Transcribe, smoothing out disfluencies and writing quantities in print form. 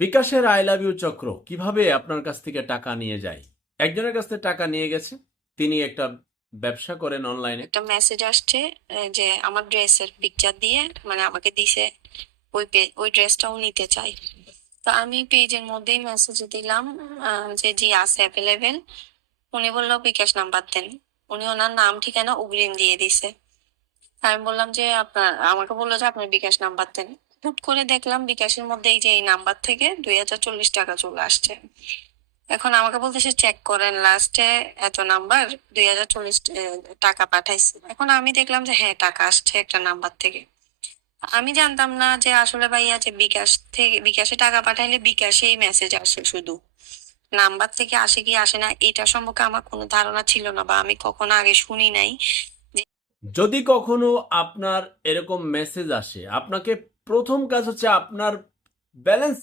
বিকাশের I love you চক্র কিভাবে আপনার কাছ থেকে টাকা নিয়ে যায়? একজনের কাছ থেকে টাকা নিয়ে গেছে, তিনি একটা ব্যবসা করেন অনলাইনে। একটা মেসেজ আসছে যে আমার ড্রেসের পিকচার দিয়ে মানে আমাকে দিছে ওই ড্রেসটাও নিতে চাই। তো আমি পেজের মধ্যেই মেসেজ দিলাম যে জি আছে অ্যাভেলেবেল। উনি বললো বিকাশ নাম্বার দেন। উনি ওনার নাম ঠিকানা অগ্রিম দিয়ে দিছে। আমি বললাম যে আমাকে বললো যে আপনার বিকাশ নাম্বার দেন। হুট করে দেখলাম বিকাশের মধ্যে এই যে এই নাম্বার থেকে 2040 টাকা চলে আসছে। এখন আমাকে বলতেছে চেক করেন লাস্টে এত নাম্বার 2040 টাকা পাঠাইছে। এখন আমি দেখলাম যে হ্যাঁ টাকা আসছে একটা নাম্বার থেকে। আমি জানতাম না যে আসলে ভাইয়া যে বিকাশে টাকা পাঠাইলে বিকাশেই মেসেজ আসে শুধু, নাম্বার থেকে আসে কি আসে না এটা সম্পর্কে আমার কোনো ধারণা ছিল না বা আমি কখনো আগে শুনি নাই। যদি কখনো আপনার এরকম মেসেজ আসে, আপনাকে প্রথম কাজ হচ্ছে আপনার ব্যালেন্স